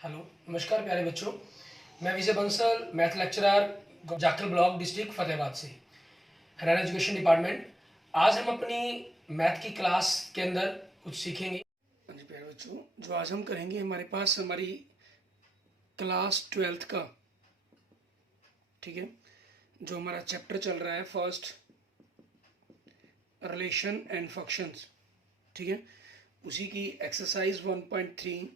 Hello, नमस्कार प्यारे बच्चों। मैं Vijay Bansal, math lecturer, Jakhal block, district Fatehabad से, हरियाणा एजुकेशन डिपार्टमेंट। आज हम अपनी मैथ की क्लास के अंदर कुछ सीखेंगे। हाँ जी प्यारे बच्चों, जो आज हम करेंगे हमारे पास हमारी क्लास 12th का, ठीक है, जो हमारा चैप्टर चल रहा है फर्स्ट, रिलेशन एंड फंक्शंस, ठीक है, उसी की एक्सरसाइज 1.3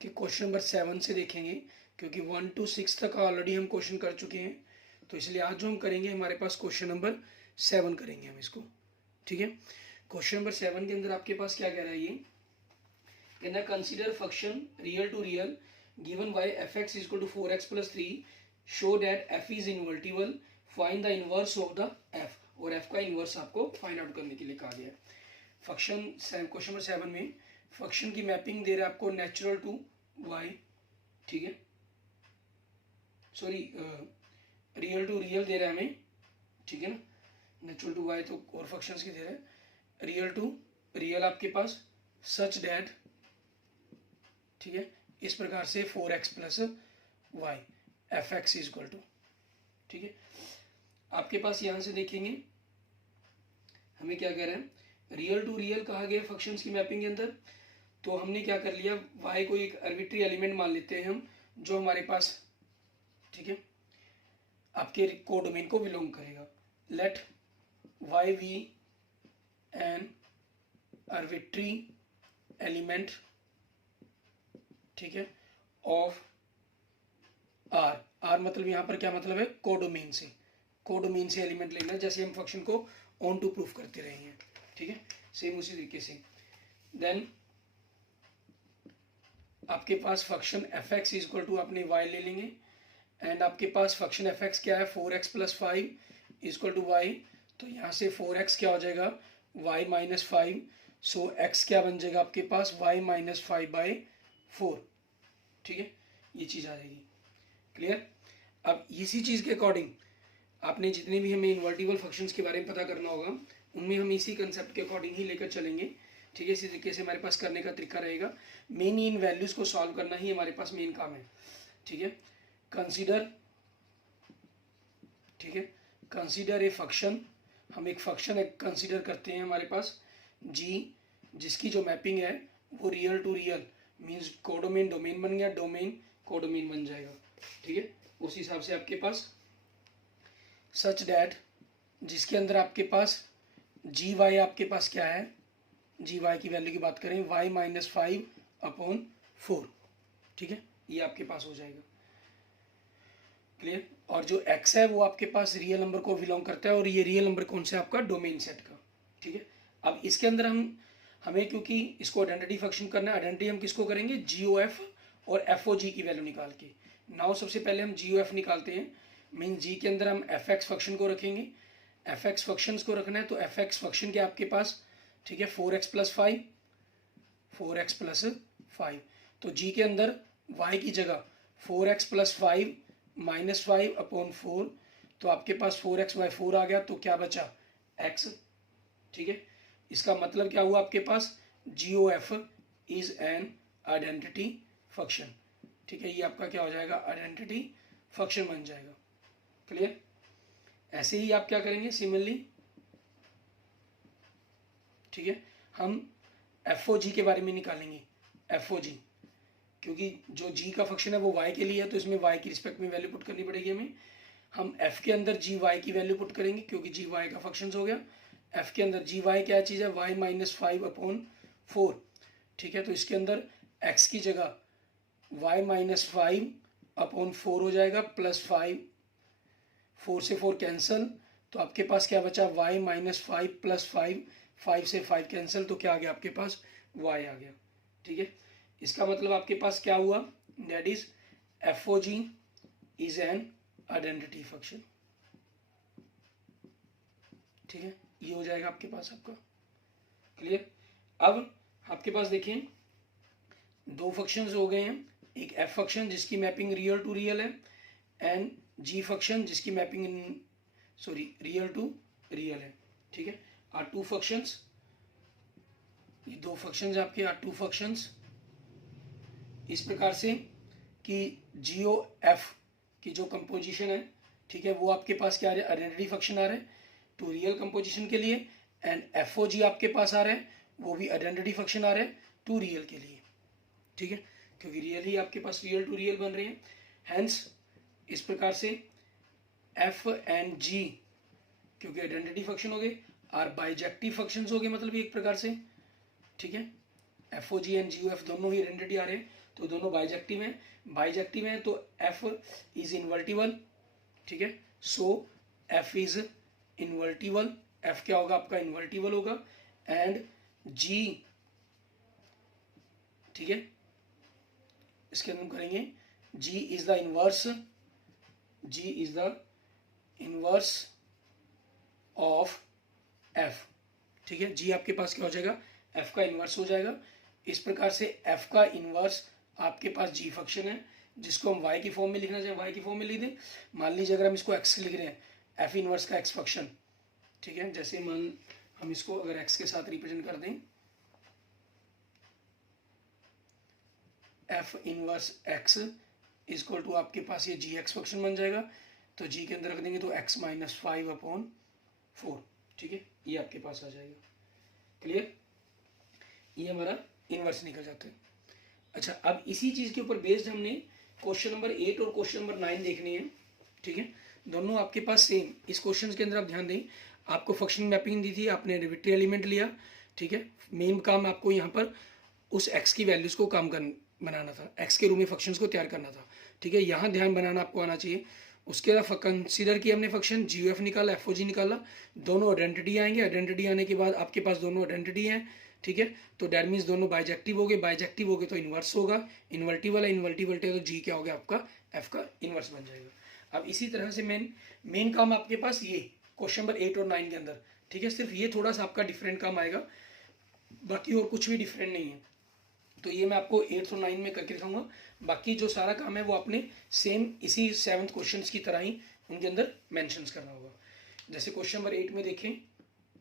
कि क्वेश्चन नंबर 7 से देखेंगे, क्योंकि 1 to 6 तक ऑलरेडी हम क्वेश्चन कर चुके हैं। तो इसलिए आज जो हम करेंगे हमारे पास क्वेश्चन नंबर 7 करेंगे हम इसको, ठीक है। क्वेश्चन नंबर 7 के अंदर आपके पास क्या कह रहा है, ये कहना consider function real to real given by f x equal to 4x + 3 show that f is invertible, find the inverse of the f, और एफ का इनवर्स आपको फाइंड आउट करने के लिए कहा गया है। फंक्शन क्वेश्चन नंबर 7 में फंक्शन की मैपिंग दे रहा है आपको नेचुरल टू वाई, ठीक है, सॉरी रियल टू रियल दे रहा है हमें, ठीक है ना, नेचुरल टू वाई तो और फंक्शंस की दे रहा है, रियल टू रियल आपके पास सच डैट, ठीक है, इस प्रकार से 4x + y f x is equal to, ठीक है। आपके पास यहां से देखेंगे हमें क्या कह रहे हैं, रियल टू रियल कहा गया फंक्शंस की मैपिंग के अंदर। तो हमने क्या कर लिया, y को एक आर्बिट्री एलिमेंट मान लेते हैं हम, जो हमारे पास, ठीक है, आपके कोडोमेन को बिलोंग करेगा। Let y be an arbitrary element, ठीक है, ऑफ r। r मतलब यहां पर क्या मतलब है, कोडोमेन से, कोडोमेन से एलिमेंट लेना, जैसे हम फंक्शन को ऑन टू प्रूफ करते रहे हैं, ठीक है, सेम उसी तरीके से। देन आपके पास function f x is equal to अपने y ले लेंगे, एंड आपके पास फंक्शन एफ एक्स क्या है, 4x + 5 इक्वल टू वाई। तो यहाँ से 4x क्या हो जाएगा, y - 5, सो x क्या बन जाएगा आपके पास, y - 5/4, ठीक है, ये चीज़ आ जाएगी। क्लियर। अब इसी चीज़ के अकॉर्डिंग आपने जितने भी हमें इन्वर्टिबल फंक्शंस के बारे में पता करना होगा, उनमें हम इसी कंसेप्ट के अकॉर्डिंग ही लेकर चलेंगे, ठीक है। इसी तरीके से हमारे पास करने का तरीका रहेगा, मेन इन वैल्यूज़ को सॉल्व करना ही हमारे पास मेन काम है, ठीक है। कंसीडर, ठीक है, कंसीडर ए फंक्शन, हम एक फंक्शन कंसीडर करते हैं हमारे पास जी, जिसकी जो मैपिंग है वो real to real means codomain domain बन गया, डोमेन कोडोमेन बन जाएगा, ठीक है। उस हिसाब से आपके पास सच डैट, जिसके अंदर आपके पास जी वाई आपके पास क्या है, जी वाई की वैल्यू की बात करें, y - 5/4, ठीक है, ये आपके पास हो जाएगा। क्लियर। और जो x है वो आपके पास रियल नंबर को बिलोंग करता है, और ये रियल नंबर कौन सा आपका, डोमेन सेट का, ठीक है। अब इसके अंदर हमें क्योंकि इसको आइडेंटिटी फंक्शन करना है, आइडेंटिटी हम किसको करेंगे, GOF और FOG की वैल्यू निकाल के। नाउ सबसे पहले हम GOF निकालते हैं, मीन जी के अंदर हम FX फंक्शन को रखेंगे, FX फंक्शन को रखना है, तो FX फंक्शन के आपके पास, ठीक है, 4x + 5, 4x + 5, तो जी के अंदर y की जगह 4x + 5 - 5/4, तो आपके पास 4x/4 आ गया, तो क्या बचा, x, ठीक है। इसका मतलब क्या हुआ आपके पास, GOF is an identity function, ठीक है, ये आपका क्या हो जाएगा, आइडेंटिटी फंक्शन बन जाएगा। क्लियर। ऐसे ही आप क्या करेंगे सिमिलरली, ठीक है, हम FOG के बारे में निकालेंगे, FOG, क्योंकि जो g का फंक्शन है वो y के लिए है, तो इसमें y की रिस्पेक्ट में वैल्यू पुट करनी पड़ेगी हमें। हम f के अंदर gy की वैल्यू पुट करेंगे, क्योंकि gy का फंक्शन हो गया, f के अंदर gy क्या चीज़ है, y - 5/4, ठीक है, तो इसके अंदर x की जगह y - 5/4 हो जाएगा, +5, 4 से 4 कैंसल, तो आपके पास क्या बचा, y - 5 + 5, 5 से 5 कैंसिल, तो क्या आ गया आपके पास, y आ गया, ठीक है। इसका मतलब आपके पास क्या हुआ, that is FOG is an identity function, ठीक है, ये हो जाएगा आपके पास आपका। क्लियर। अब आपके पास देखें दो फंक्शंस हो गए हैं, एक f फंक्शन जिसकी मैपिंग रियल टू रियल है, एंड g फंक्शन जिसकी मैपिंग रियल टू रियल है, ठीक है। आर टू फंक्शंस, ये दो फंक्शंस आपके आर टू फंक्शंस इस प्रकार से कि GOF की जो कंपोजिशन है, ठीक है, वो आपके पास क्या आ रहा है, आइडेंटिटी फंक्शन आ रहा है टू रियल कंपोजिशन के लिए, एंड FOG आपके पास आ रहा है, वो भी आइडेंटिटी फंक्शन आ रहा है टू रियल के लिए, ठीक है, क्योंकि रियल ही आपके पास रियल टू रियल बन रहे हैं। हैंस इस प्रकार से F एंड G क्योंकि आइडेंटिटी फंक्शन हो गए, आर बाइजेक्टिव फंक्शंस हो गए, मतलब एक प्रकार से, ठीक है, FOG एंड GOF दोनों ही आइडेंटिटी आ रहे हैं, तो दोनों बाइजेक्टिव हैं। बाइजेक्टिव हैं तो F इज इन्वर्टिबल, ठीक है, सो F इज इन्वर्टिबल, F क्या होगा आपका, इन्वर्टिबल होगा, एंड G, ठीक है, इसके अंदर हम करेंगे G is the inverse, G is the inverse of F, ठीक है, G आपके पास क्या हो जाएगा, F का इनवर्स हो जाएगा। इस प्रकार से F का इनवर्स आपके पास G फंक्शन है, जिसको हम Y की फॉर्म में लिखना चाहें Y की फॉर्म में लिख दें। मान लीजिए अगर हम इसको X लिख रहे हैं, F इनवर्स का X फंक्शन, ठीक है, जैसे मान हम इसको अगर X के साथ रिप्रेजेंट कर दें, F inverse X is equal to आपके पास ये GX फंक्शन बन जाएगा, तो G के अंदर रख देंगे तो X माइनस 5/4, ठीक है, ये आपके पास आ जाएगा। क्लियर, ये हमारा इनवर्स निकल जाता है। अच्छा, अब इसी चीज़ के ऊपर बेस्ड हमने क्वेश्चन नंबर 8 और क्वेश्चन नंबर 9 देखनी है, ठीक है, दोनों आपके पास सेम। इस क्वेश्चन के अंदर आप ध्यान दें, आपको फंक्शन मैपिंग दी थी, आपने आर्बिट्ररी एलिमेंट लिया, ठीक है, मेन काम आपको यहाँ पर उस एक्स की वैल्यूज को काम कर बनाना था, एक्स के रूप में फंक्शंस को तैयार करना था, ठीक है, यहाँ ध्यान बनाना आपको आना चाहिए। उसके बाद कंसीडर किया हमने फंक्शन, GOF निकाला, FOG निकाला, दोनों आइडेंटिटी आएंगे, आइडेंटिटी आने के बाद आपके पास दोनों आइडेंटिटी हैं, ठीक है, तो डैट मीन्स दोनों बाइजेक्टिव हो गए, बाइजेक्टिव हो गए तो इन्वर्स होगा, इन्वर्टिबल है, इन्वर्टिबल है तो G क्या हो गया आपका, F का इन्वर्स बन जाएगा। अब इसी तरह से मेन काम आपके पास ये क्वेश्चन नंबर 8 और 9 के अंदर, ठीक है, सिर्फ ये थोड़ा सा आपका डिफरेंट काम आएगा, बाकी और कुछ भी डिफरेंट नहीं है। तो ये मैं आपको 8 और 9 में करके दिखाऊंगा, बाकी जो सारा काम है वो आपने सेम इसी 7th क्वेश्चन की तरह ही उनके अंदर मेंशंस करना होगा। जैसे क्वेश्चन नंबर 8 में देखें,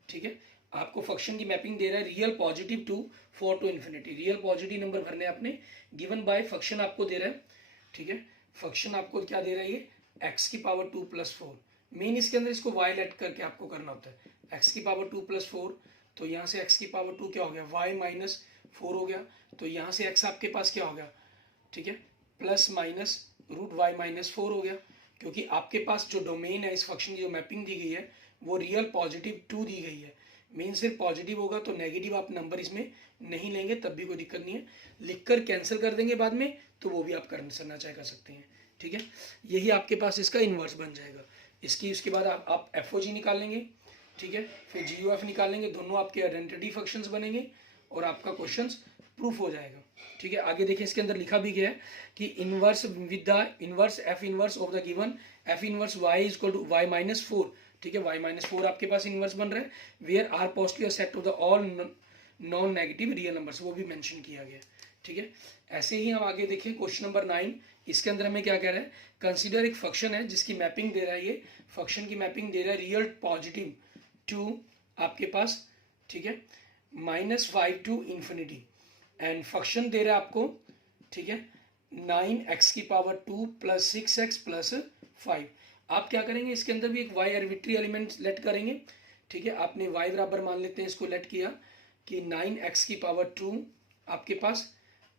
ठीक है, आपको फंक्शन की मैपिंग दे रहा है real positive to 4 to infinity, real positive number भरने आपने, गिवन बाय फंक्शन आपको दे रहा है, ठीक है, फंक्शन आपको क्या दे रहा है, ये x की पावर 2 + 4, मेन इसके अंदर इसको y लेट करके आपको करना होता है, x की पावर 2 + 4, तो यहाँ से x की पावर 2 क्या हो गया, y माइनस 4 हो गया, तो यहाँ से x आपके पास क्या हो गया, ठीक है, plus minus root y minus 4 हो गया, क्योंकि आपके पास जो डोमेन है इस फंक्शन की जो मैपिंग दी गई है वो रियल पॉजिटिव 2 दी गई है, मेन सिर्फ पॉजिटिव होगा तो नेगेटिव आप नंबर इसमें नहीं लेंगे तब भी कोई दिक्कत नहीं है, लिखकर कैंसिल कर देंगे बाद में तो वो भी आप करना चाहे कर सकते हैं, ठीक है, यही आपके पास इसका इन्वर्स बन जाएगा। इसकी उसके बाद आप FOG निकाल लेंगे, ठीक है, फिर GOF निकाल लेंगे, दोनों आपके आइडेंटिटी फंक्शंस बनेंगे और आपका क्वेश्चन प्रूफ हो जाएगा, ठीक है। आगे देखिए इसके अंदर लिखा भी गया है कि inverse with the inverse F inverse of the given F inverse y is equal to y minus 4, ठीक है, y माइनस 4 आपके पास इनवर्स बन रहा है, where are positive set of the all non negative real numbers, वो भी mention किया गया, ठीक है। ऐसे ही हम आगे देखें क्वेश्चन नंबर 9, इसके अंदर हमें क्या कह रहा है, कंसीडर एक फंक्शन है जिसकी मैपिंग दे रहा है, ये फंक्शन की मैपिंग दे रहा है रियल पॉजिटिव टू आपके पास, ठीक है, -5 टू इन्फिनिटी, एंड फंक्शन दे रहा है आपको, ठीक है, 9x की पावर 2 + 6x + 5। आप क्या करेंगे, इसके अंदर भी एक y आर्बिट्री एलिमेंट लेट करेंगे, ठीक है, आपने y बराबर मान लेते हैं, इसको लेट किया कि 9x की पावर 2 आपके पास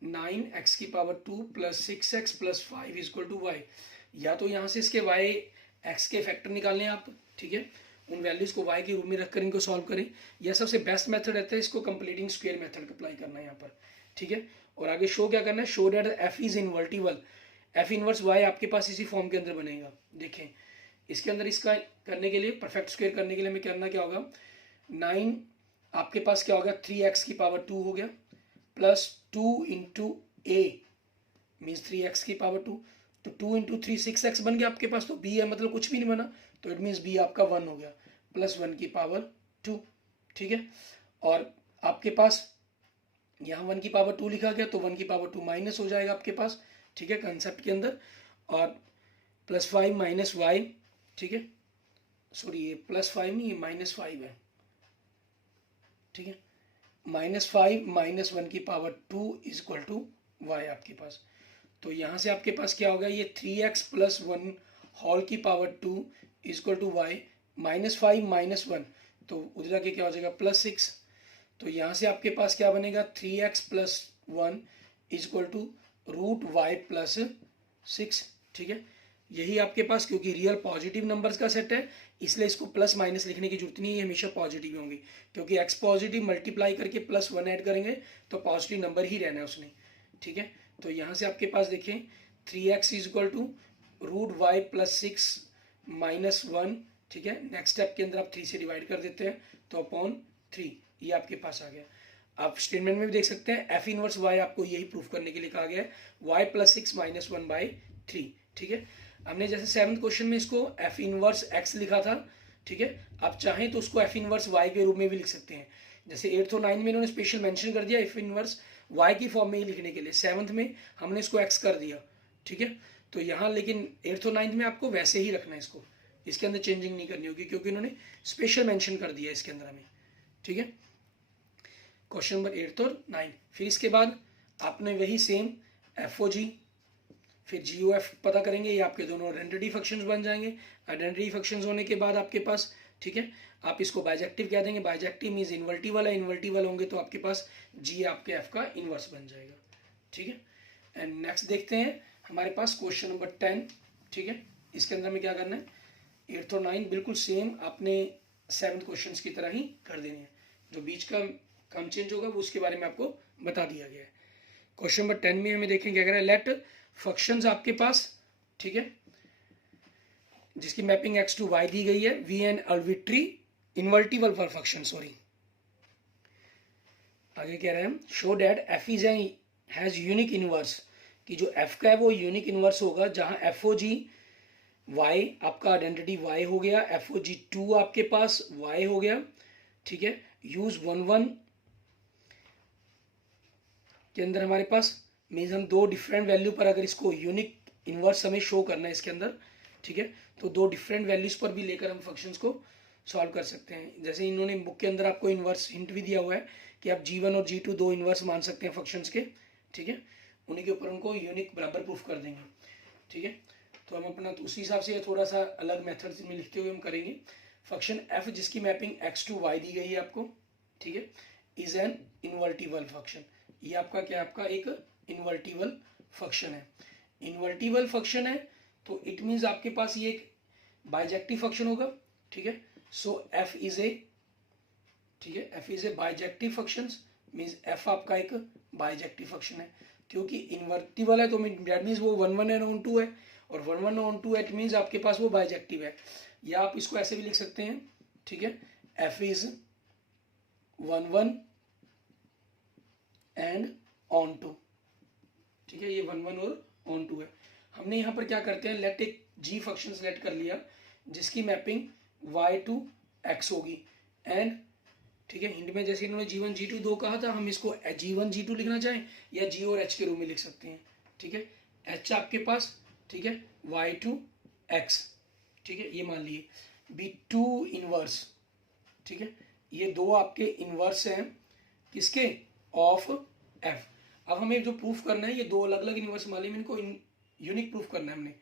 9x की power 2 + 6x + 5 is equal to y, या तो यहाँ से इसके y x के फैक्टर निकालने हैं आप, ठीक है, उन वैल्यूज को y के रूप में रखकर इनको सॉल्व करें, या सबसे बेस्ट मेथड रहता है इसको कंप्लीटिंग स्क्वायर मेथड अप्लाई करना है यहाँ पर, ठीक है, और आगे शो क्या करना है, show that f is invertible, F inverse y आपके पास इसी फॉर्म के अंदर बनेगा। देखें इसके अंदर इसका करने के लिए, परफेक्ट स्क्वायर करने के लिए हमें करना क्या होगा, 9 आपके पास क्या होगा, 3x की पावर 2 हो गया, प्लस 2 × a मीन्स 3x की पावर 2, तो 2 × 3 6x बन गया आपके पास, तो b है मतलब कुछ भी नहीं बना, तो इट मीन्स b आपका 1 हो गया, प्लस 1 की पावर 2, ठीक है, और आपके पास यहाँ 1 की पावर 2 लिखा गया तो 1 की पावर 2 माइनस हो जाएगा आपके पास, ठीक है, कंसेप्ट के अंदर, और +5 - y, ठीक है, सॉरी ये +5 नहीं, ये -5 है, ठीक है, -5 - 1 की power 2 is equal to y आपके पास। तो यहाँ से आपके पास क्या होगा, ये 3x प्लस 1 होल की पावर 2 इजक्वल टू वाई -5 -1, तो उधर आके क्या हो जाएगा +6। तो यहाँ से आपके पास क्या बनेगा 3x plus 1 is equal to root y plus 6। ठीक है, यही आपके पास, क्योंकि रियल पॉजिटिव नंबर्स का सेट है इसलिए इसको प्लस माइनस लिखने की जरूरत नहीं है, ये हमेशा पॉजिटिव होंगी, क्योंकि x पॉजिटिव मल्टीप्लाई करके +1 ऐड करेंगे तो पॉजिटिव नंबर ही रहना है उसने। ठीक है, तो यहाँ से आपके पास देखें 3x is equal to root y plus 6 -1। ठीक है, नेक्स्ट स्टेप के अंदर आप 3 से डिवाइड कर देते हैं तो अपॉन 3, ये आपके पास आ गया। आप स्टेटमेंट में भी देख सकते हैं एफ इनवर्स वाई आपको यही प्रूफ करने के लिए कहा गया है, वाई प्लस 6 -1/3। ठीक है, हमने जैसे 7th क्वेश्चन में इसको एफ इनवर्स एक्स लिखा था। ठीक है, आप चाहें तो उसको एफ इनवर्स वाई के रूप में भी लिख सकते हैं, जैसे 8th और 9th में इन्होंने स्पेशल मेंशन कर दिया एफ इनवर्स वाई की फॉर्म में ही लिखने के लिए, 7th में हमने इसको एक्स कर दिया। ठीक है, तो यहाँ लेकिन 8th और 9th में आपको वैसे ही रखना है इसको, इसके अंदर चेंजिंग नहीं करनी होगी, क्योंकि इन्होंने स्पेशल मेंशन कर दिया इसके अंदर हमें। ठीक है, क्वेश्चन नंबर 8 और 9। फिर इसके बाद आपने वही सेम एफ ओ जी फिर जी ओ एफ पता करेंगे, ये आपके दोनों आइडेंटिटी फंक्शंस बन जाएंगे। आइडेंटिटी फंक्शंस होने के बाद आपके पास, ठीक है, आप इसको बाइजेक्टिव कह देंगे, बाइजेक्टिव मीन्स इन्वर्टिबल है, इन्वर्टिबल होंगे तो आपके पास जी आपके एफ का इन्वर्स बन जाएगा। ठीक है, एंड नेक्स्ट देखते हैं हमारे पास क्वेश्चन नंबर 10। ठीक है, इसके अंदर में क्या करना है, 8th और 9 बिल्कुल सेम आपने 7th क्वेश्चन की तरह ही कर देने हैं, जो बीच का काम चेंज होगा वो उसके बारे में आपको बता दिया गया है। क्वेश्चन नंबर 10 में हमें देखें क्या कह रहा है, लेट फंक्शंस आपके पास, ठीक है, जिसकी मैपिंग x to y दी गई है, we an arbitrary invertible for function, sorry आगे कह रहे हैं show that f is an has unique inverse, कि जो f का है वो यूनिक इनवर्स होगा, जहां एफ ओ जी y आपका आइडेंटिटी y हो गया, एफ ओ जी 2 आपके पास y हो गया। ठीक है, यूज 1 के अंदर हमारे पास मीन्स हम दो डिफरेंट वैल्यू पर अगर इसको यूनिक इनवर्स हमें शो करना है इसके अंदर, ठीक है, तो दो डिफरेंट वैल्यूज पर भी लेकर हम फंक्शंस को सॉल्व कर सकते हैं। जैसे इन्होंने बुक के अंदर आपको इनवर्स हिंट भी दिया हुआ है कि आप G1 और G2 दो इनवर्स मान सकते हैं फंक्शंस के। ठीक है, उन्हीं के ऊपर उनको यूनिक बराबर प्रूफ कर देंगे। ठीक है, तो हम अपना तो उसी हिसाब से थोड़ा सा अलग मेथड में लिखते हुए हम करेंगे। फंक्शन f जिसकी मैपिंग x to y दी गई है आपको, ठीक है, इज एन इन्वर्टिबल फंक्शन। ये आपका क्या, आपका एक इन्वर्टिबल फंक्शन है। इन्वर्टिबल फंक्शन है तो इट मीन्स आपके पास ये एक बाइजेक्टिव फंक्शन होगा। ठीक है, सो f इज ए, ठीक है, f is a bijective function, means f आपका एक बाइजेक्टिव फंक्शन है, क्योंकि इन्वर्टिबल है तो दैट मीन्स वो 1 1 एंड ऑन 2 है, और 1 1 ऑन 2 इट मीन्स आपके पास वो बाइजेक्टिव है। या आप इसको ऐसे भी लिख सकते हैं, ठीक है, f इज 1 1 एंड ऑन 2। ठीक है, ये 1 1 और ऑन 2 है। हमने यहाँ पर क्या करते हैं, लेट एक g फंक्शन सेलेक्ट कर लिया जिसकी मैपिंग y to x होगी, एंड ठीक है, हिंट में जैसे इन्होंने G1 G2 दो कहा था, हम इसको G1 G2 लिखना चाहें या G और H के रूप में लिख सकते हैं। ठीक है, H आपके पास, ठीक है, y to x, ठीक है, ये मान लिए बी 2 इनवर्स। ठीक है, ये दो आपके इनवर्स हैं किसके, ऑफ f। अब हमें जो प्रूफ करना है, ये दो अलग अलग इनवर्स मान लिए, इनको यूनिक प्रूफ करना है हमने।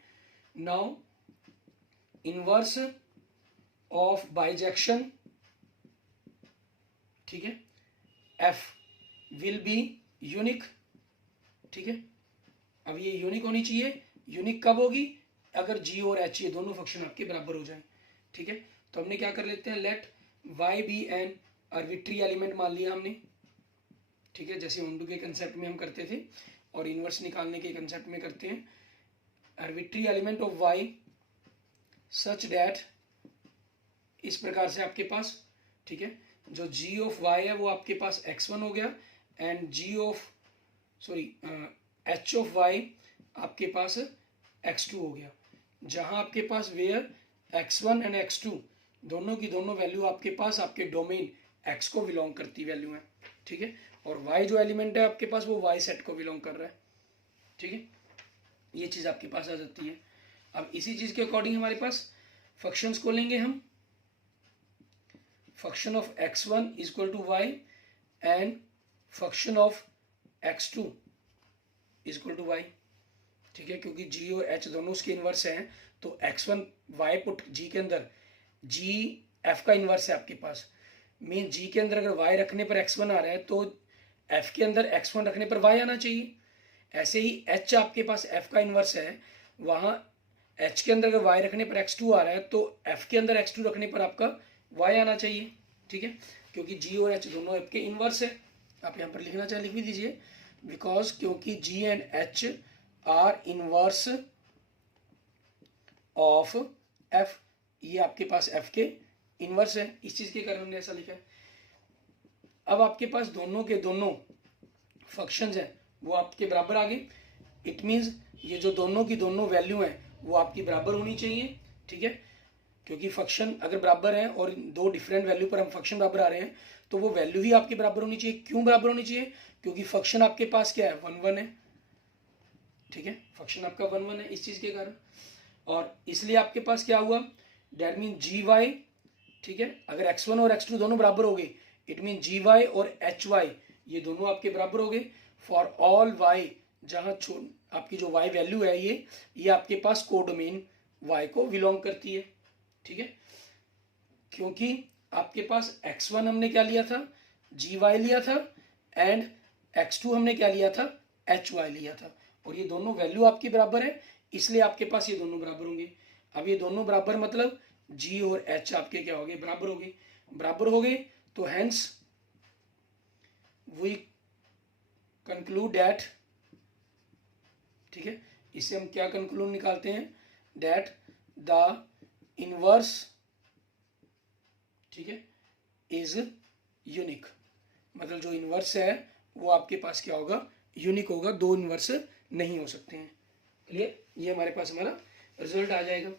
नाउ इनवर्स ऑफ बाइजेक्शन, ठीक है, f विल बी यूनिक। ठीक है, अब ये यूनिक होनी चाहिए, यूनिक कब होगी, अगर g और h ये दोनों फंक्शन आपके बराबर हो जाए। ठीक है, तो हमने क्या कर लेते हैं, let y be an arbitrary element मान लिया हमने। ठीक है, जैसे उंडू के कंसेप्ट में हम करते थे और इनवर्स निकालने के कंसेप्ट में करते हैं, arbitrary element of y such that, इस प्रकार से आपके पास, ठीक है, जो g ऑफ y है वो आपके पास x1 हो गया, and g of h of y आपके पास x2 हो गया, जहां आपके पास वेयर x1 एंड x2 दोनों की दोनों वैल्यू आपके पास आपके डोमेन x को बिलोंग करती वैल्यू है। ठीक है, और y जो एलिमेंट है आपके पास वो y सेट को बिलोंग कर रहा है। ठीक है, ये चीज़ आपके पास आ जाती है। अब इसी चीज़ के अकॉर्डिंग हमारे पास फंक्शंस को लेंगे हम, function of x1 equal to y and function of x2 is equal to y, ठीक है, क्योंकि जी और एच दोनों उसके इन्वर्स हैं, तो x1 y पुट जी के अंदर, जी एफ का इन्वर्स है आपके पास, मीन जी के अंदर अगर y रखने पर x1 आ रहा है तो f के अंदर x1 रखने पर y आना चाहिए। ऐसे ही h आपके पास f का इन्वर्स है, वहाँ h के अंदर अगर y रखने पर x2 आ रहा है तो f के अंदर x2 रखने पर आपका y आना चाहिए, ठीक है, क्योंकि g और h दोनों f के इन्वर्स है। आप यहाँ पर लिखना चाहे लिख भी दीजिए, बिकॉज क्योंकि g and h are inverse of f, ये आपके पास f के इनवर्स है, इस चीज के कारण हमने ऐसा लिखा है। अब आपके पास दोनों के दोनों फंक्शंस हैं वो आपके बराबर आ गए, इट मीन्स ये जो दोनों की दोनों वैल्यू हैं वो आपकी बराबर होनी चाहिए, ठीक है, क्योंकि फंक्शन अगर बराबर है और दो डिफरेंट वैल्यू पर हम फंक्शन बराबर आ रहे हैं तो वो वैल्यू ही आपकी बराबर होनी चाहिए। क्यों बराबर होनी चाहिए? क्योंकि फंक्शन आपके पास क्या है, 1 1 है, ठीक है, फंक्शन आपका 1 1 है इस चीज के कारण, और इसलिए आपके पास क्या हुआ, डेट मीन जी वाई, ठीक है, अगर x1 और x2 दोनों बराबर हो गए इट मीन जी वाई और एच वाई ये दोनों आपके बराबर हो गए फॉर ऑल y, जहां आपकी जो y वैल्यू है ये आपके पास कोडोमेन y को बिलोंग करती है, ठीक है, क्योंकि आपके पास x1 हमने क्या लिया था, जी वाई लिया था, एंड x2 हमने क्या लिया था, एच वाई लिया था, और ये दोनों वैल्यू आपकी बराबर है, इसलिए आपके पास ये दोनों बराबर होंगे। अब ये दोनों बराबर मतलब g और h आपके क्या हो गए, बराबर हो गए, बराबर हो गए, तो हेंस वी कंक्लूड दैट, ठीक है, इससे हम क्या कंक्लूड निकालते हैं, दैट द इनवर्स, ठीक है, इज यूनिक, मतलब जो इनवर्स है वो आपके पास क्या होगा, यूनिक होगा, दो इनवर्स नहीं हो सकते हैं। क्लियर, ये हमारे पास हमारा रिजल्ट आ जाएगा।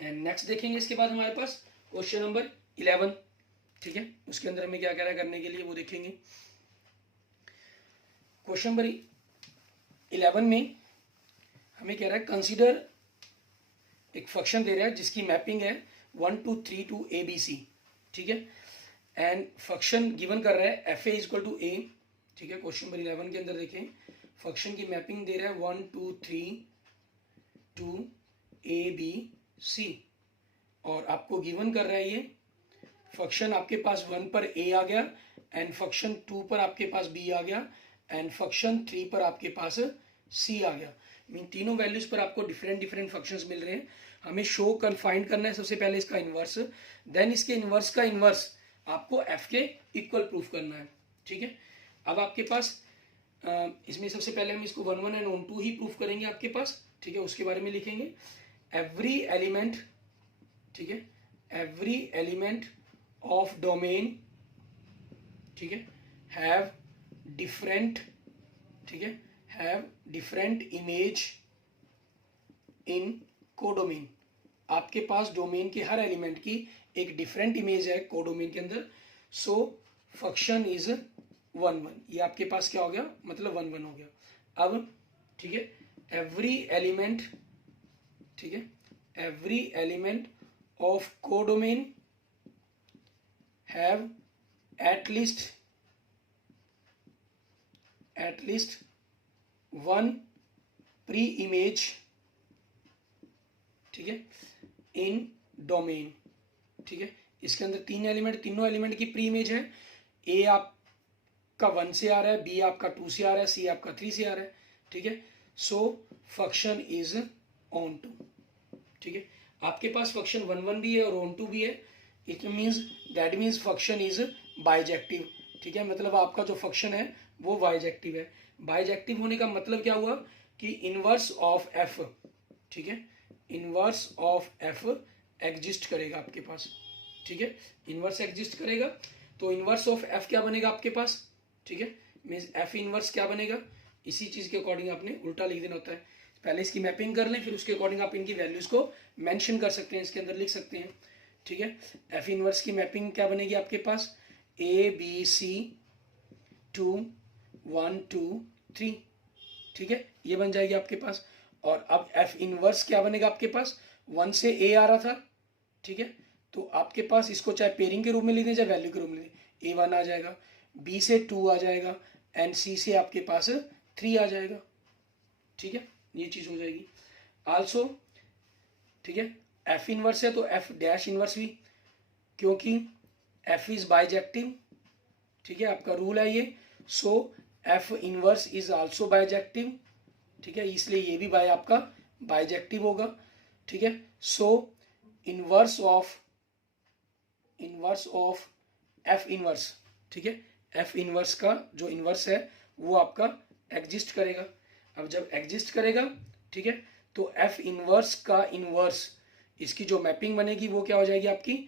एंड नेक्स्ट देखेंगे इसके बाद हमारे पास क्वेश्चन नंबर 11, ठीक है, उसके अंदर हमें क्या कह रहा है करने के लिए वो देखेंगे। क्वेश्चन नंबर 11 में हमें कह रहा है कंसीडर, एक फंक्शन दे रहा है जिसकी मैपिंग है 1 2 3 टू ABC, ठीक है, एंड फंक्शन गिवन कर रहा है एफ ए इक्वल टू ए, ठीक है, क्वेश्चन नंबर 11 के अंदर देखें फंक्शन की मैपिंग दे रहा है 1 2 3 टू ABC, और आपको गिवन कर रहा है ये फंक्शन आपके पास 1 पर a आ गया, एंड फंक्शन 2 पर आपके पास b आ गया, एंड फंक्शन 3 पर आपके पास c आ गया, मीन तीनों वैल्यूज पर आपको डिफरेंट डिफरेंट फंक्शंस मिल रहे हैं। हमें शो फाइंड करना है सबसे पहले इसका इनवर्स, देन इसके इनवर्स का इनवर्स आपको f के इक्वल प्रूफ करना है, ठीक है। अब आपके पास इसमें सबसे पहले हम इसको 1 1 एंड 1 2 ही प्रूफ करेंगे आपके पास, ठीक है, उसके बारे में लिखेंगे एवरी एलिमेंट, ठीक है, एवरी एलिमेंट ऑफ डोमेन, ठीक है, हैव डिफरेंट, ठीक है, have different image in codomain, आपके पास डोमेन के हर एलिमेंट की एक डिफरेंट इमेज है कोडोमेन के अंदर, सो फंक्शन इज 1 1, ये आपके पास क्या हो गया, मतलब 1 1 हो गया। अब ठीक है, एवरी एलिमेंट, ठीक है, every element of codomain have at least one pre image, ठीक है, इन डोमेन, ठीक है, इसके अंदर तीन एलिमेंट, तीनों एलिमेंट की प्री इमेज है, ए आपका 1 से आ रहा है, बी आपका 2 से आ रहा है, सी आपका 3 से आ रहा है, ठीक है, so function is onto, ठीक है, आपके पास फंक्शन 1 1 भी है और ऑन टू भी है, it means that means function is bijective, ठीक है, मतलब आपका जो फंक्शन है वो बाइजेक्टिव है। बाइजेक्टिव होने का मतलब क्या हुआ कि इनवर्स ऑफ एफ, ठीक है, इनवर्स ऑफ एफ एग्जिस्ट करेगा आपके पास, ठीक है, इनवर्स एग्जिस्ट करेगा, तो इनवर्स ऑफ एफ क्या बनेगा आपके पास, ठीक है, मीन्स एफ इनवर्स क्या बनेगा, इसी चीज के अकॉर्डिंग आपने उल्टा लिख देना होता है, पहले इसकी मैपिंग कर लें फिर उसके अकॉर्डिंग आप इनकी वैल्यूज को मेंशन कर सकते हैं, इसके अंदर लिख सकते हैं, ठीक है। एफ इनवर्स की मैपिंग क्या बनेगी आपके पास, ए बी सी 2 1 2 3, ठीक है, ये बन जाएगी आपके पास। और अब एफ इनवर्स क्या बनेगा आपके पास, 1 से ए आ रहा था, ठीक है, तो आपके पास इसको चाहे पेयरिंग के रूप में लिख दें चाहे वैल्यू के रूप में लिख दें, A1 आ जाएगा, B से 2 आ जाएगा, एंड C से आपके पास 3 आ जाएगा, ठीक है, ये चीज़ हो जाएगी। आल्सो, ठीक है, एफ इनवर्स है तो एफ डैश इनवर्स भी, क्योंकि एफ इज बाइजेक्टिव, ठीक है, आपका रूल है ये। So f inverse is also bijective, ठीक है, इसलिए ये भी बाय आपका बाइजेक्टिव होगा, ठीक है। सो इनवर्स ऑफ एफ इनवर्स, ठीक है, एफ इनवर्स का जो इनवर्स है वो आपका एग्जिस्ट करेगा। अब जब एग्जिस्ट करेगा, ठीक है, तो एफ इनवर्स का इनवर्स, इसकी जो मैपिंग बनेगी वो क्या हो जाएगी आपकी,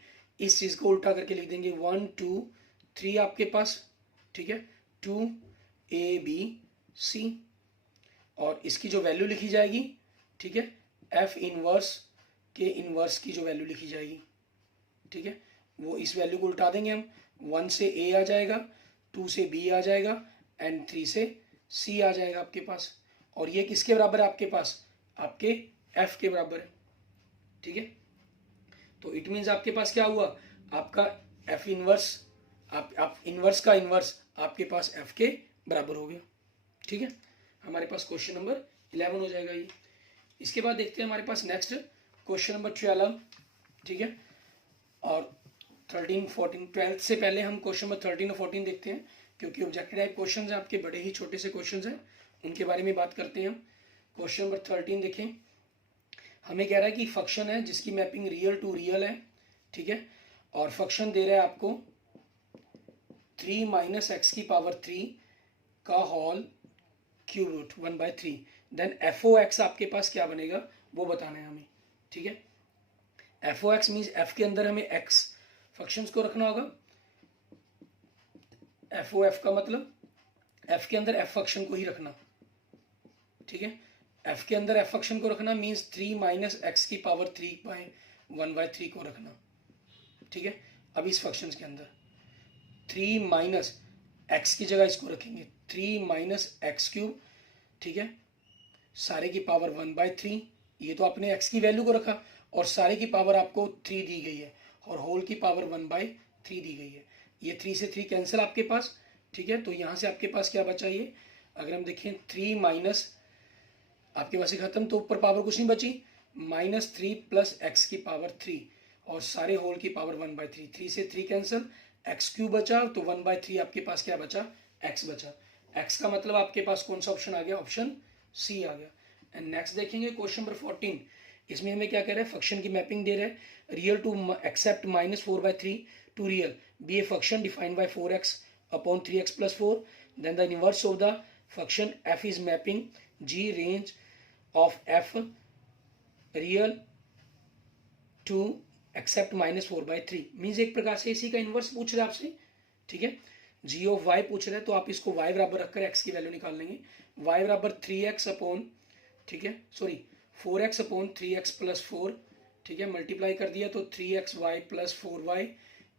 इस चीज को उल्टा करके लिख देंगे 1 2 3 आपके पास, ठीक है, 2 A B C, और इसकी जो वैल्यू लिखी जाएगी, ठीक है, एफ इनवर्स के इनवर्स की जो वैल्यू लिखी जाएगी, ठीक है, वो इस वैल्यू को उल्टा देंगे हम, 1 से A आ जाएगा, 2 से B आ जाएगा एंड 3 से C आ जाएगा आपके पास। और ये किसके बराबर है आपके पास, आपके F के बराबर है, ठीक है। तो इट मीन्स आपके पास क्या हुआ, आपका F इनवर्स, आप इनवर्स का इनवर्स आपके पास F के बराबर हो गया, ठीक है। हमारे पास क्वेश्चन नंबर 11 हो जाएगा ये। इसके बाद देखते हैं हमारे पास नेक्स्ट क्वेश्चन नंबर 12, ठीक है, और 13 14 12 से पहले हम क्वेश्चन नंबर 13 और 14 देखते हैं, क्योंकि ऑब्जेक्टिव टाइप क्वेश्चन हैं आपके, बड़े ही छोटे से क्वेश्चन हैं, उनके बारे में बात करते हैं हम। क्वेश्चन नंबर 13 देखें, हमें कह रहा है कि फंक्शन है जिसकी मैपिंग रियल टू रियल है, ठीक है, और फंक्शन दे रहा है आपको 3 माइनस एक्स की पावर 3 का whole cube root 1/3, then f o x आपके पास क्या बनेगा वो बताना है हमें, ठीक है। F o x means f के अंदर हमें एक्स फंक्शंस को रखना होगा, एफ ओ एफ का मतलब एफ के अंदर एफ फंक्शन को ही रखना, ठीक है, एफ के अंदर एफ फंक्शन को रखना मीन्स 3 माइनस एक्स की पावर 3/1/3 को रखना, ठीक है। अब इस फंक्शन के अंदर 3 माइनस एक्स की जगह इसको रखेंगे 3 माइनस एक्स क्यूब, ठीक है, सारे की पावर 1/3, ये तो आपने एक्स की वैल्यू को रखा, और सारे की पावर आपको 3 दी गई है, और होल की पावर 1/3 दी गई है। ये 3 से 3 कैंसिल आपके पास, ठीक है, तो यहाँ से आपके पास क्या बचा, ये अगर हम देखें 3 माइनस आपके पास से खत्म, तो ऊपर पावर कुछ नहीं बची, -3 प्लस एक्स की पावर 3, और सारे होल की पावर 1/3, 3 से 3 कैंसिल, एक्स क्यूब बचा, तो 1/3 आपके पास क्या बचा, एक्स बचा। एक्स का मतलब आपके पास कौन सा ऑप्शन आ गया, ऑप्शन सी आ गया। एंड नेक्स्ट देखेंगे क्वेश्चन नंबर 14, इसमें हमें क्या कह रहा है, फंक्शन की मैपिंग दे रहा है, real to except -4/3 to real be a function defined by 4x upon 3x plus 4, then the inverse of the function f is mapping g range of f real to except -4/3, means एक प्रकार से इसी का inverse पूछ रहा है आपसे, ठीक है, g ऑफ y पूछ रहा है, तो आप इसको y बराबर रखकर x की वैल्यू निकाल लेंगे, y बराबर 3x अपॉन, ठीक है, sorry 4x upon 3x plus 4, ठीक है, मल्टीप्लाई कर दिया तो 3xy plus 4y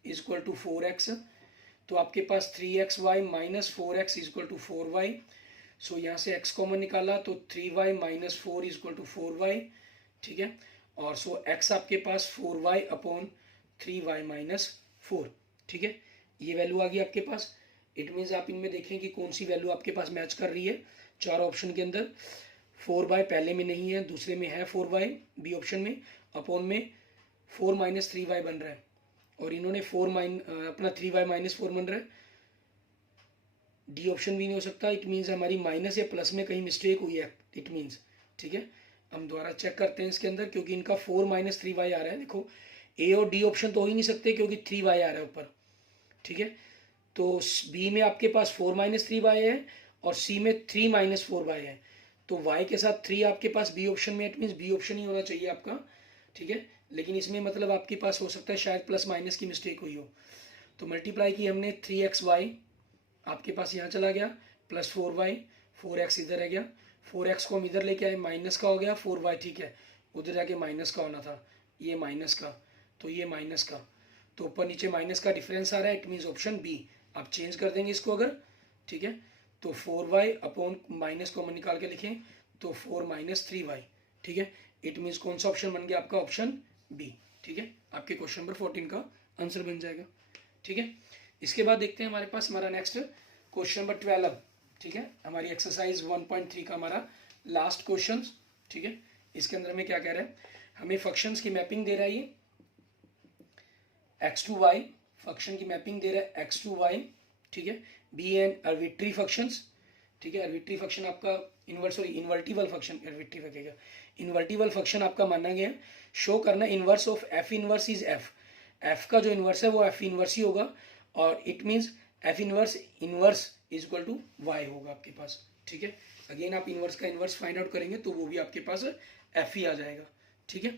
is equal to 4x, तो आपके पास 3xy minus 4x is equal to 4y, so यहाँ से x कॉमन निकाला तो 3y minus 4 is equal to 4y, ठीक है, और सो x आपके पास 4y अपॉन 3y माइनस 4, ठीक है, ये वैल्यू आ गई आपके पास। इट मीन्स आप इनमें देखें कि कौन सी वैल्यू आपके पास मैच कर रही है, चार ऑप्शन के अंदर 4y पहले में नहीं है, दूसरे में है 4y बी ऑप्शन में, अपॉन में 4 माइनस 3y बन रहा है, और इन्होंने अपना 3y माइनस 4 बन रहा है, डी ऑप्शन भी नहीं हो सकता, इट मीन्स हमारी माइनस या प्लस में कहीं मिस्टेक हुई है, इट मीन्स, ठीक है। हम दोबारा चेक करते हैं इसके अंदर, क्योंकि इनका 4 माइनस 3y आ रहा है, देखो ए और डी ऑप्शन तो हो ही नहीं सकते क्योंकि 3y आ रहा है ऊपर, ठीक है, तो बी में आपके पास 4 माइनस 3y है और सी में 3 माइनस 4y है, तो y के साथ 3 आपके पास बी ऑप्शन में, इट मीन्स बी ऑप्शन ही होना चाहिए आपका, ठीक है, लेकिन इसमें मतलब आपके पास हो सकता है शायद प्लस माइनस की मिस्टेक हुई हो, तो मल्टीप्लाई की हमने 3xy आपके पास यहाँ चला गया प्लस 4y, 4x इधर रह गया, 4x को हम इधर लेके आए माइनस का हो गया 4y, ठीक है, उधर जाके माइनस का होना था, ये माइनस का, तो ये माइनस का, तो ऊपर नीचे माइनस का डिफरेंस आ रहा है, इट मीन्स ऑप्शन बी। आप चेंज कर देंगे इसको अगर, ठीक है, तो 4y अपॉन माइनस को हम निकाल के लिखें तो 4 माइनस 3y, ठीक है, इट मीन्स कौन सा ऑप्शन बन गया आपका, ऑप्शन बी, ठीक है, आपके क्वेश्चन नंबर 14 का आंसर बन जाएगा, ठीक है। इसके बाद देखते हैं हमारे पास हमारा नेक्स्ट क्वेश्चन नंबर 12, ठीक है, हमारी एक्सरसाइज 1.3 का हमारा लास्ट क्वेश्चन। ठीक है, इसके अंदर में क्या कह रहा है, हमें फंक्शंस की मैपिंग दे रहा है, ये एक्स टू वाई फंक्शन की मैपिंग दे रहा है एक्स टू वाई। ठीक है, बी एन आर्बिट्री फंक्शंस। ठीक है, आर्बिट्री फंक्शन आपका इन्वर्टिबल फंक्शन, आर्बिट्री लगेगा, इन्वर्टिबल फंक्शन आपका माना गया है। शो करना inverse of f inverse is F, F का जो इनवर्स है वो एफ इनवर्स ही होगा, और it means f inverse inverse is equal to y होगा आपके पास। ठीक है, अगेन आप इनवर्स का इनवर्स फाइंड आउट करेंगे तो वो भी आपके पास एफ ही आ जाएगा। ठीक है,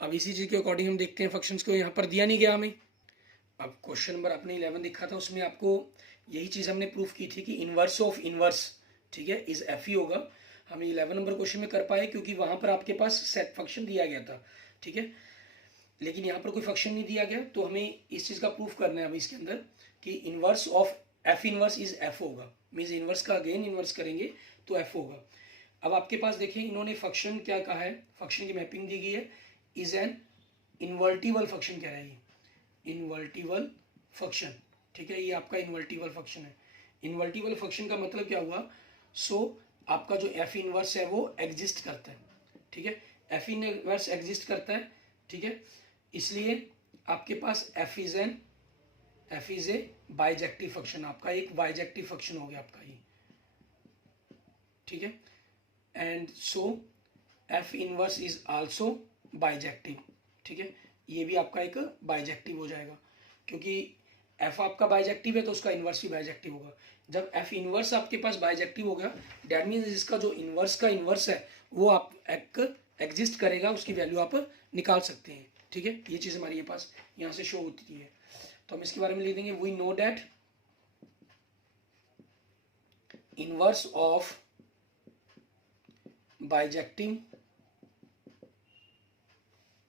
अब इसी चीज़ के अकॉर्डिंग हम देखते हैं, फंक्शंस को यहाँ पर दिया नहीं गया हमें। अब क्वेश्चन नंबर आपने 11 देखा था, उसमें आपको यही चीज़ हमने प्रूफ की थी कि इनवर्स ऑफ इनवर्स, ठीक है, इज एफ ही होगा। हम 11 नंबर क्वेश्चन में कर पाए क्योंकि वहाँ पर आपके पास सेट फंक्शन दिया गया था। ठीक है, लेकिन यहाँ पर कोई फंक्शन नहीं दिया गया, तो हमें इस चीज़ का प्रूफ करना है अभी इसके अंदर कि inverse of f inverse is F होगा, मीन्स इनवर्स का अगेन इनवर्स करेंगे तो एफ होगा। अब आपके पास देखिए इन्होंने फंक्शन क्या कहा है, फंक्शन की मैपिंग दी गई है, इज एन इन्वर्टिबल फंक्शन कह रहा है, इन्वर्टिबल फंक्शन। ठीक है, ये आपका इन्वर्टिबल फंक्शन है। इन्वर्टिबल फंक्शन का मतलब क्या हुआ, आपका जो एफ इनवर्स है वो एग्जिस्ट करता है। ठीक है, एफ इनवर्स एग्जिस्ट करता है। ठीक है, इसलिए आपके पास f is a bijective function, आपका एक बाइजेक्टिव फंक्शन हो गया आपका ये। ठीक है, and F inverse is also bijective. ठीक है, ये भी आपका एक बाइजेक्टिव हो जाएगा, क्योंकि एफ आपका बाइजेक्टिव है तो उसका इनवर्स भी बाइजेक्टिव होगा। जब एफ इनवर्स आपके पास बाइजेक्टिव होगा, दैट मीन्स इसका जो इनवर्स का इनवर्स है वो आप एग्जिस्ट करेगा, उसकी वैल्यू आप निकाल सकते हैं। ठीक है, ये चीज़ हमारे पास यहाँ से शो होती है, तो हम इसके बारे में लिख देंगे, we know that inverse of bijective.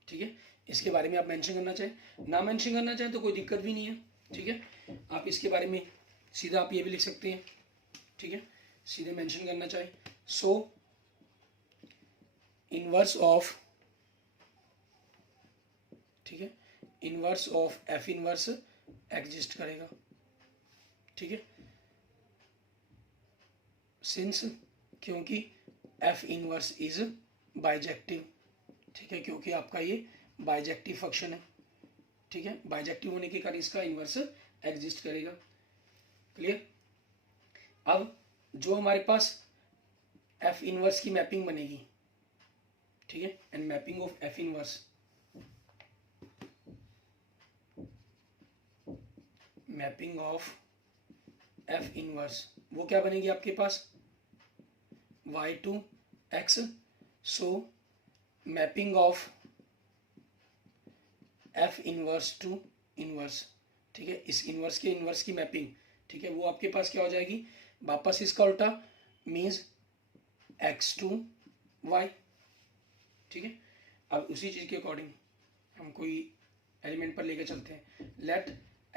ठीक है, इसके बारे में आप मेंशन करना चाहें, ना मेंशन करना चाहें तो कोई दिक्कत भी नहीं है। ठीक है, आप इसके बारे में सीधा आप ये भी लिख सकते हैं। ठीक है, सीधे मेंशन करना चाहें, इनवर्स ऑफ, ठीक है, inverse of f inverse exist करेगा। ठीक है, सिंस, क्योंकि एफ इनवर्स इज बाइजेक्टिव। ठीक है, क्योंकि आपका ये बाइजेक्टिव फंक्शन है। ठीक है, बाइजेक्टिव होने के कारण इसका इनवर्स एग्जिस्ट करेगा। क्लियर। अब जो हमारे पास एफ इनवर्स की मैपिंग बनेगी, ठीक है, and mapping of f inverse, mapping of f inverse वो क्या बनेगी आपके पास, y to x, mapping of f inverse to inverse. ठीक है, इस इनवर्स के इनवर्स की मैपिंग, ठीक है, वो आपके पास क्या हो जाएगी, वापस इसका उल्टा, मीन्स x टू y। ठीक है, अब उसी चीज के अकॉर्डिंग हम कोई एलिमेंट पर लेके चलते हैं, let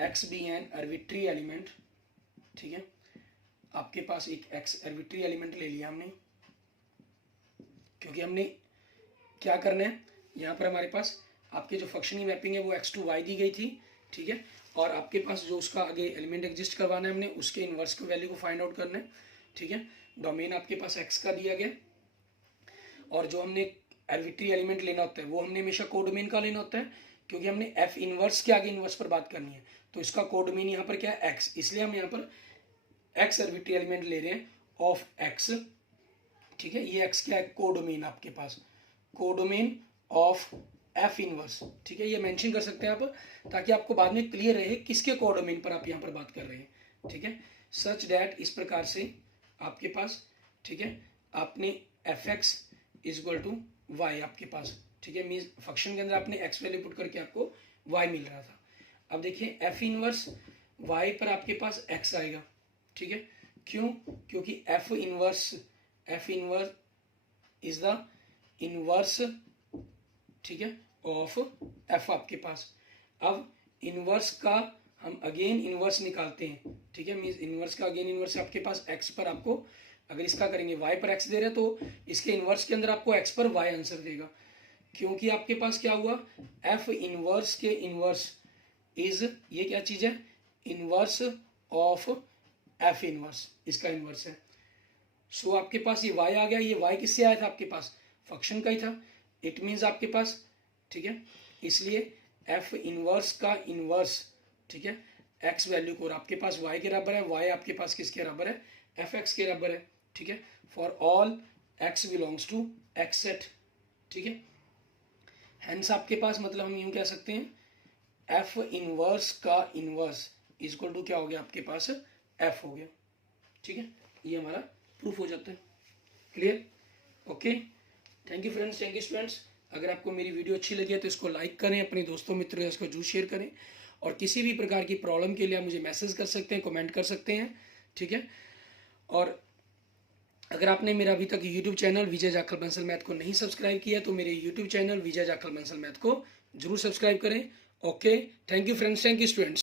x be an arbitrary element. ठीक है, आपके पास एक x आर्बिट्री एलिमेंट ले लिया हमने, क्योंकि हमने क्या करना है, यहाँ पर हमारे पास आपके जो फंक्शन की मैपिंग है वो x टू y दी गई थी। ठीक है, और आपके पास जो उसका आगे एलिमेंट एग्जिस्ट करवाना है हमने, उसके इनवर्स की वैल्यू को फाइंड आउट करना है। ठीक है, डोमेन आपके पास x का दिया गया, और जो हमने आर्बिट्री एलिमेंट लेना होता है वो हमने हमेशा कोडोमेन का लेना होता है, क्योंकि हमने एफ इनवर्स के आगे इनवर्स पर बात करनी है, तो इसका कोडोमेन यहाँ पर क्या है, x, इसलिए हम यहाँ पर x आर्बिट्री एलिमेंट ले रहे हैं ऑफ x। ठीक है, ये x क्या है, कोडोमेन आपके पास, कोडोमेन ऑफ एफ इनवर्स। ठीक है, ये मेंशन कर सकते हैं आप, ताकि आपको बाद में क्लियर रहे किसके कोडोमेन पर आप यहाँ पर बात कर रहे हैं। ठीक है, सच दैट, इस प्रकार से आपके पास, ठीक है, आपने f x is equal to y आपके पास। ठीक है, मीन्स फंक्शन के अंदर आपने एक्स वैल्यू पुट करके आपको वाई मिल रहा था। अब देखिए एफ इनवर्स वाई पर आपके पास एक्स आएगा। ठीक है, क्यों, क्योंकि F inverse is the inverse, ठीक है, ऑफ एफ आपके पास। अब इनवर्स का हम अगेन इनवर्स निकालते हैं। ठीक है, मीन्स इनवर्स का अगेन इनवर्स आपके पास एक्स पर, आपको अगर इसका करेंगे वाई पर एक्स दे रहे तो इसके इनवर्स के अंदर आपको एक्स पर वाई आंसर देगा, क्योंकि आपके पास क्या हुआ, एफ इनवर्स के इनवर्स इज, ये क्या चीज है, इनवर्स ऑफ एफ इनवर्स, इसका इनवर्स है। सो आपके पास ये y आ गया, ये y किससे आया था आपके पास, फंक्शन का ही था, इट मीन्स आपके पास, ठीक है, इसलिए एफ इनवर्स का इनवर्स, ठीक है, x वैल्यू को, और आपके पास y के बराबर है, y आपके पास किसके बराबर है, एफ एक्स के बराबर है, ठीक है, for all x belongs to x set, ठीक है। हेंस आपके पास मतलब हम यूं कह सकते हैं एफ इनवर्स का इनवर्स इज इक्वल टू क्या हो गया आपके पास, एफ हो गया, ठीक है, ये हमारा प्रूफ हो जाता है। Clear, okay, thank you friends, thank you students. अगर आपको मेरी वीडियो अच्छी लगी है तो इसको लाइक करें, अपने दोस्तों मित्रों से इसको जरूर शेयर करें, और किसी भी प्रकार की प्रॉब्लम के लिए आप मुझे मैसेज कर सकते हैं, कमेंट कर सकते हैं, ठीक है। और अगर आपने मेरा अभी तक यूट्यूब चैनल विजय जाखल बंसल मैथ को नहीं सब्सक्राइब किया तो मेरे यूट्यूब चैनल विजय जाखल बंसल मैथ को जरूर सब्सक्राइब करें। Okay, thank you friends, thank you students.